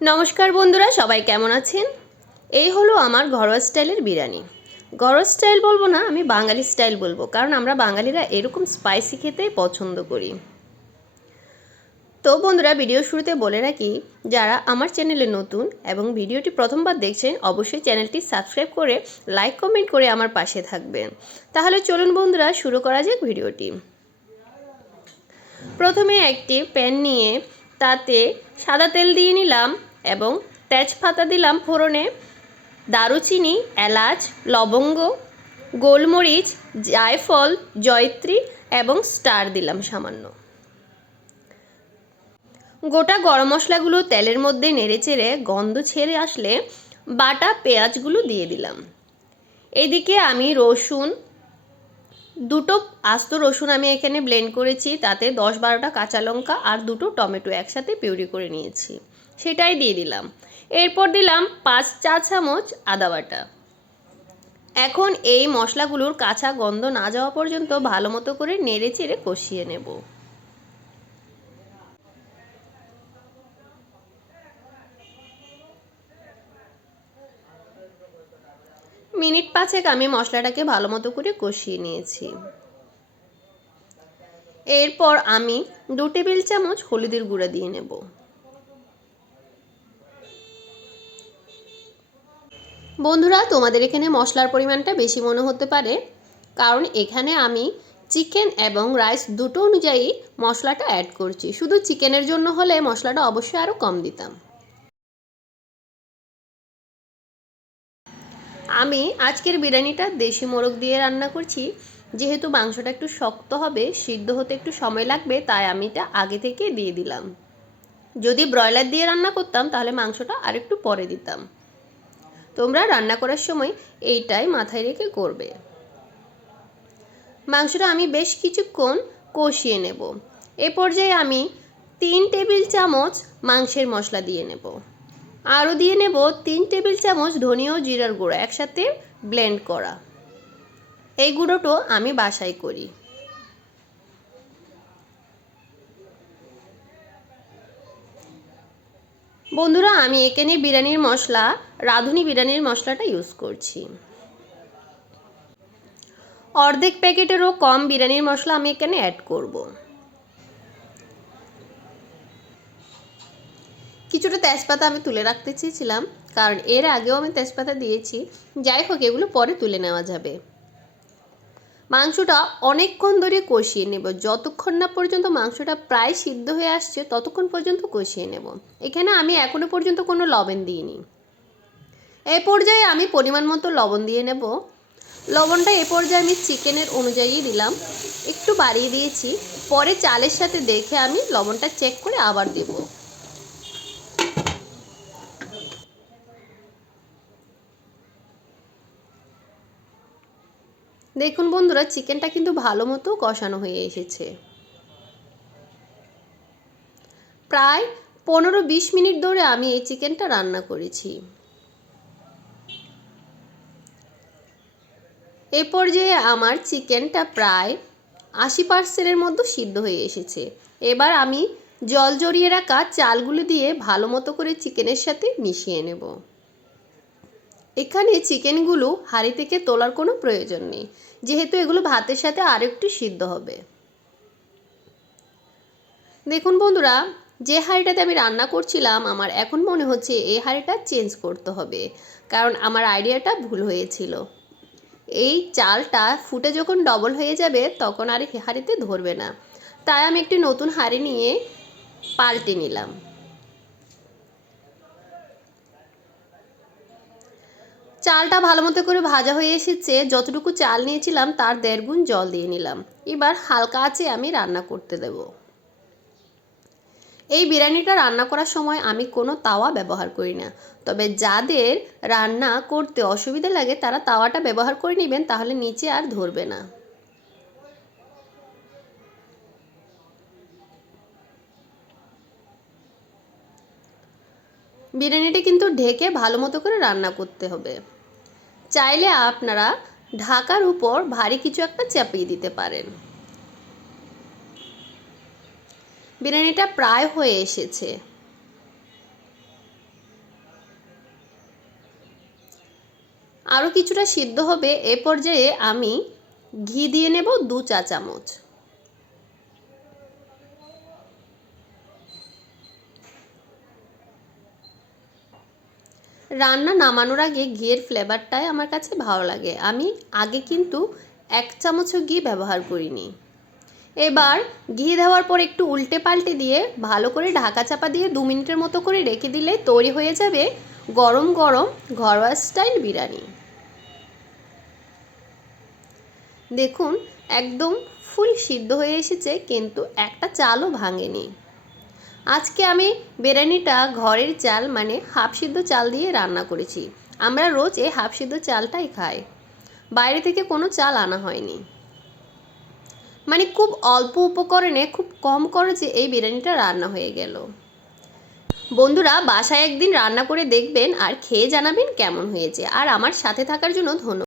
নমস্কার বন্ধুরা, সবাই কেমন আছেন? এই হলো আমার ঘরোয়া স্টাইলের বিরিয়ানি। ঘরোয়া স্টাইল বলব না, আমি বাঙালি স্টাইল বলব, কারণ আমরা বাঙালিরা এরকম স্পাইসি খেতে পছন্দ করি। তো বন্ধুরা, ভিডিও শুরুতে বলে রাখি, যারা আমার চ্যানেলে নতুন এবং ভিডিওটি প্রথমবার দেখছেন, অবশ্যই চ্যানেলটি সাবস্ক্রাইব করে লাইক কমেন্ট করে আমার পাশে থাকবেন। তাহলে চলুন বন্ধুরা, শুরু করা যাক ভিডিওটি। প্রথমে একটি প্যান নিয়ে তাতে সাদা তেল দিয়ে নিলাম। এবং তেজপাতা দিলাম ফোড়নে। দারুচিনি, এলাচ, লবঙ্গ, গোলমরিচ, জায়ফল, জয়ত্রী এবং স্টার দিলাম সামান্য। গোটা গরম মশলাগুলো তেলের মধ্যে নেড়েচেড়ে গন্ধ ছেড়ে আসলে বাটা পেঁয়াজগুলো দিয়ে দিলাম। এদিকে আমি রসুন, দুটো আস্ত রসুন আমি এখানে ব্লেন্ড করেছি, তাতে দশ বারোটা কাঁচা লঙ্কা আর দুটো টমেটো একসাথে পিউরি করে নিয়েছি। সেটাই দিয়ে দিলাম। এরপর দিলাম পাঁচ চা চামচ আদা বাটা। এখন এই মশলাগুলোর কাঁচা গন্ধ না যাওয়া পর্যন্ত ভালো মতো করে নেড়ে চেড়ে কষিয়ে নেব। মিনিট পাঁচেক আমি মশলাটাকে ভালো মতো করে কষিয়ে নিয়েছি। এরপর আমি দু টেবিল চামচ হলুদের গুঁড়া দিয়ে নেব। বন্ধুরা, তোমাদের এখানে মশলার পরিমাণটা বেশি মনে হতে পারে। কারণ এখানে আমি চিকেন এবং রাইস দুটো অনুযায়ী মশলাটা অ্যাড করছি। শুধু চিকেনের জন্য হলে মশলাটা অবশ্যই আরও কম দিতাম। আমি আজকের বিরিয়ানিটা দেশি মোরগ দিয়ে রান্না করছি। যেহেতু মাংসটা একটু শক্ত হবে, সিদ্ধ হতে একটু সময় লাগবে, তাই আমি এটা আগে থেকে দিয়ে দিলাম। যদি ব্রয়লার দিয়ে রান্না করতাম, তাহলে মাংসটা আর একটু পরে দিতাম। তোমরা রান্না করার সময় এইটাই মাথায় রেখে করবে। মাংসটা আমি বেশ কিছুক্ষণ কষিয়ে নেব। এ পর্যায়ে আমি তিন টেবিল চামচ মাংসের মশলা দিয়ে নেব। আরও দিয়ে নেব তিন টেবিল চামচ ধনিয়া জিরার গুঁড়ো একসাথে ব্লেন্ড করা। এই গুঁড়োটো আমি বাসায় করি। বন্ধুরা, আমি এখানে বিরিয়ানির মশলা, রাঁধুনি বিরিয়ানির মশলাটা ইউজ করছি। অর্ধেক প্যাকেটেরও কম বিরিয়ানির মশলা আমি এখানে অ্যাড করব। কিছুটা তেজপাতা আমি তুলে রাখতে চেয়েছিলাম, কারণ এর আগেও আমি তেজপাতা দিয়েছি। যাই হোক, এগুলো পরে তুলে নেওয়া যাবে। মাংসটা অনেকক্ষণ ধরে কষিয়ে নেব। যতক্ষণ না পর্যন্ত মাংসটা প্রায় সিদ্ধ হয়ে আসছে, ততক্ষণ পর্যন্ত কষিয়ে নেব। এখানে আমি এখনও পর্যন্ত কোনো লবণ দিইনি। এই পর্যায়ে আমি পরিমাণ মতো লবণ দিয়ে নেব। লবণটা এ পর্যায়ে আমি চিকেনের অনুযায়ী দিলাম। একটু বাড়িয়ে দিয়েছি। পরে চালের সাথে দেখে আমি লবণটা চেক করে আবার দেবো। দেখুন বন্ধুরা চিকেনটা কিন্তু ভালো মতো কষানো হয়ে এসেছে। প্রায় পনেরো বিশ মিনিট ধরে আমি এই চিকেনটা রান্না করেছি। এ পর্যায়ে আমার চিকেনটা প্রায় আশি পার্সেন্টের মতো সিদ্ধ হয়ে এসেছে। এবার আমি জল জড়িয়ে রাখা চালগুলো দিয়ে ভালো মতো করে চিকেনের সাথে মিশিয়ে নেব। এখানে চিকেনগুলো হাঁড়ি থেকে তোলার কোনো প্রয়োজন নেই। যেহেতু এগুলো ভাতের সাথে আর একটু সিদ্ধ হবে। দেখুন বন্ধুরা, যে হাঁড়িটাতে আমি রান্না করছিলাম, আমার এখন মনে হচ্ছে এই হাঁড়িটা চেঞ্জ করতে হবে, কারণ আমার আইডিয়াটা ভুল হয়েছিল। এই চালটা ফুটে যখন ডবল হয়ে যাবে, তখন আর হাঁড়িতে ধরবে না। তাই আমি একটি নতুন হাঁড়ি নিয়ে পাল্টে নিলাম। চালটা ভালো মতো করে ভাজা হয়ে এসেছে। যতটুকু চাল নিয়েছিলাম, তার দেড় গুণ জল দিয়ে নিলাম। এবার হালকা আছে আমি রান্না করতে দেব। এই বিরিয়ানিটা রান্না করার সময় আমি কোনো তাওয়া ব্যবহার করি না। তবে যাদের রান্না করতে অসুবিধা লাগে, তারা তাওয়াটা ব্যবহার করে নেবেন, তাহলে নিচে আর ধরবে না। বিরিয়ানিটা কিন্তু ঢেকে ভালো মতো করে রান্না করতে হবে। চাইলে আপনারা ঢাকার উপর ভারী কিছু একটা চাপিয়ে দিতে পারেন। বিরিয়ানিটা প্রায় হয়ে এসেছে। আরও কিছুটা সিদ্ধ হবে, এ পর্যায়ে আমি ঘি দিয়ে নেব দু চা চামচ। রান্না নামানোর আগে ঘিয়ের ফ্লেভারটাই আমার কাছে ভালো লাগে। আমি আগে কিন্তু এক চামচও ঘি ব্যবহার করিনি। এবার ঘি দেওয়ার পর একটু উল্টে পাল্টে দিয়ে ভালো করে ঢাকা চাপা দিয়ে দু মিনিটের মতো করে রেখে দিলে তৈরি হয়ে যাবে গরম গরম ঘরোয়া স্টাইল বিরিয়ানি। দেখুন, একদম ফুল সিদ্ধ হয়ে এসেছে, কিন্তু একটা চালও ভাঙেনি। আজকে আমি বিরিয়ানিটা ঘরের চাল মানে হাফ সিদ্ধ চাল দিয়ে রান্না করেছি। আমরা রোজ এই হাফ সিদ্ধ চালটাই খাই। বাইরে থেকে কোনো চাল আনা হয়নি। মানে খুব অল্প উপকরণে খুব কম খরচে এই বিরিয়ানিটা রান্না হয়ে গেল। বন্ধুরা, বাসায় একদিন রান্না করে দেখবেন আর খেয়ে জানাবেন কেমন হয়েছে। আর আমার সাথে থাকার জন্য ধন্যবাদ।